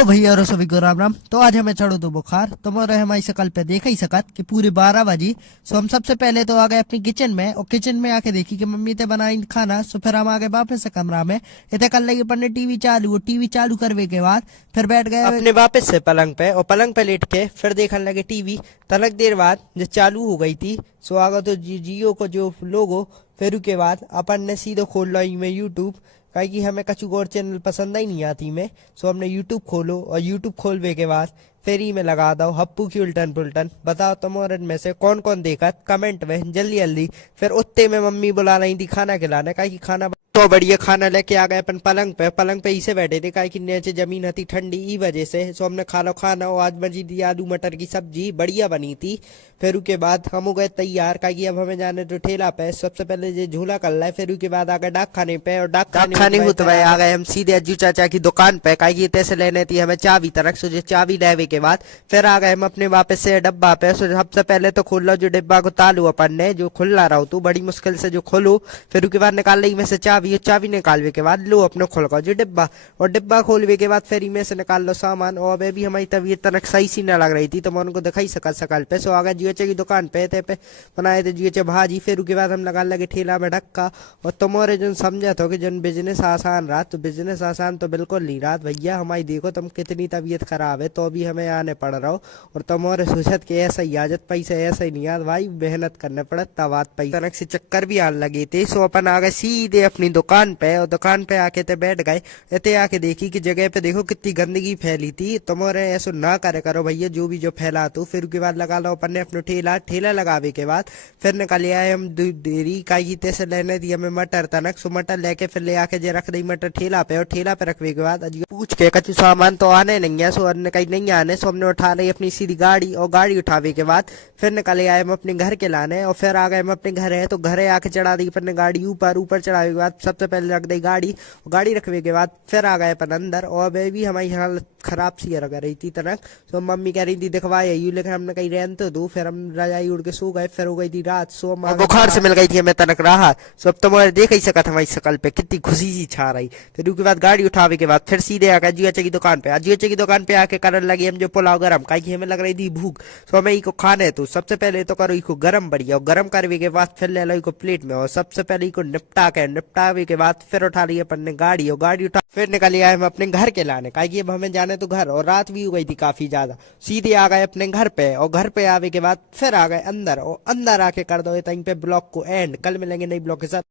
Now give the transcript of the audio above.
Hello भैया और सभी को राम राम। तो आज हमें चढ़ो तो बुखार तो मोरे हमारी शकल पे देख ही सकत कि पूरे 12 बजी। सो हम सबसे पहले तो आ गए अपनी किचन में और किचन में आके देखी कि मम्मी ते बनाई खाना। सो फिर हम आ गए वापस से कमरा में। इतने कर लगी पढ़ने टीवी चालू करने के बाद फिर बैठ गए अपने वापस से पलंग पे और पलंग पे लेट के फिर देखने लगे टीवी। तनक देर बाद जब चालू हो गई थी सो आगा तो जियो को जो लोगो। फिर के बाद अपन ने सीधे खोल लो में यूट्यूब, काहे कि हमें कछु और चैनल पसंद ही नहीं आती में। सो हमने यूट्यूब खोलो और यूट्यूब खोलने के बाद फिर ही में लगा दो हप्पू की उल्टन पुल्टन। बताओ तुम्हारे में से कौन कौन देखा कमेंट में जल्दी जल्दी। फिर उत्ते में मम्मी बुला रही थी खाना खिलाने, काहे कि खाना तो बढ़िया खाना लेके आ गए अपन पलंग पे इसे बैठे थे, काहे कि नीचे जमीन थी ठंडी ई वजह से। सो हमने खा लो खाना और आज बजी दी आलू मटर की सब्जी बढ़िया बनी थी। फिर उसके बाद हम हो गए तैयार, काहे कि अब हमें जाने तो ठेला पे सबसे पहले ये झूला कर रहा है। फिर उसके बाद आ गए डाक खाने पे और डाक खाने होते हुए आ गए हम सीधे अज्जू चाचा की दुकान पे, काहे कि तैसे लेने थी हमें चाबी तरक। सो जो चाबी लेवे के बाद फिर आ गए हम अपने वापस से डब्बा पे। सो सबसे पहले तो खोल लो जो डिब्बा को तालू अपन ने जो खुला रहा तू बड़ी मुश्किल से जो खोलो। फिर उसके बाद निकाल ली में से चाबी निकालने के बाद लो अपने खोल का जो डिब्बा और डिब्बा खोलने के बाद फिर में से निकाल लो सामान। और अबे भी हमारी तबीयत तनक सही सी न लग रही थी तो मैं उनको दिखाई सकल पे। सो आ गए जियो की दुकान पे बनाए थे जियो भाजी। फिर उसके बाद हम लगा लगे ठेला में ढक्का। और तुम्हारे जो समझा था कि जो बिजनेस आसान रहा तो बिजनेस आसान तो बिल्कुल नहीं रहा भैया। हमारी देखो तुम कितनी तबीयत खराब है तो अभी हमें आने पड़ रहा हो। और तुम्हारे सोचत के ऐसा ही आजत पैसे ऐसा ही नहीं याद भाई, मेहनत करने पड़त तब बात पैसा तनक से चक्कर भी आने लगे थे। सो अपन आ गए सीधे अपनी दुकान पे और दुकान पे आके ते बैठ गए। इतने आके देखी कि जगह पे देखो कितनी गंदगी फैली थी। तुम्हारे ऐसा ना करे करो भैया जो भी जो फैला तो। फिर उसके बाद लगा लो अपन ने अपने ठेला लगावे के बाद फिर निकाले आए हम देरी काई से लेने दी हमें मटर तनक। सो मटर लेके फिर ले आके जे रख दी मटर ठेला पे और ठेला पे रखने के बाद पूछ के कछु सामान तो आने नहीं है। सो अन्य कहीं नहीं आने। सो हमने उठा ली अपनी सीधी गाड़ी और गाड़ी उठावे के बाद फिर निकाले आए हम अपने घर के लाने। और फिर आ गए हम अपने घर है तो घरे आके चढ़ा दी अपने गाड़ी ऊपर चढ़ावे के बाद सबसे पहले रख दी गाड़ी रखने के बाद फिर आ गए अपन अंदर। और वे भी हमारी हालत खराब सी लग रही थी तनक। तो मम्मी कह रही थी दिखवाए यू, लेकिन हमने कहीं रहन तो दो। फिर हम रजाई उड़ के सो गए। फिर हो गई थी रात। सो बुखार से मिल गई थी हमें तनक राहत। सब तुम्हारे देख ही सका था हमारी शकल पे कितनी खुशी सी छा रही। फिर उसके बाद गाड़ी उठावे के बाद फिर सीधे आ गए जियो की दुकान पे। जियो की दुकान पे आके करने लगे हम जो पुलाव गरम, काहे हमें लग रही थी भूख। तो हमें इसको खाने तो सबसे पहले तो करो इसको गरम बढ़िया और गरम करने के बाद फिर ले लो इसको प्लेट में। और सबसे पहले इसको निपटावे के बाद फिर उठा ली अपन ने गाड़ी और गाड़ी उठा फिर निकल आए हम अपने घर के लाने, काहे कि अब हमें जाने तो घर। और रात भी हो गई थी काफी ज्यादा। सीधे आ गए अपने घर पे और घर पे आवे के बाद फिर आ गए अंदर और अंदर आके कर दो तहीं पे ब्लॉग को एंड। कल मिलेंगे नई ब्लॉग के साथ।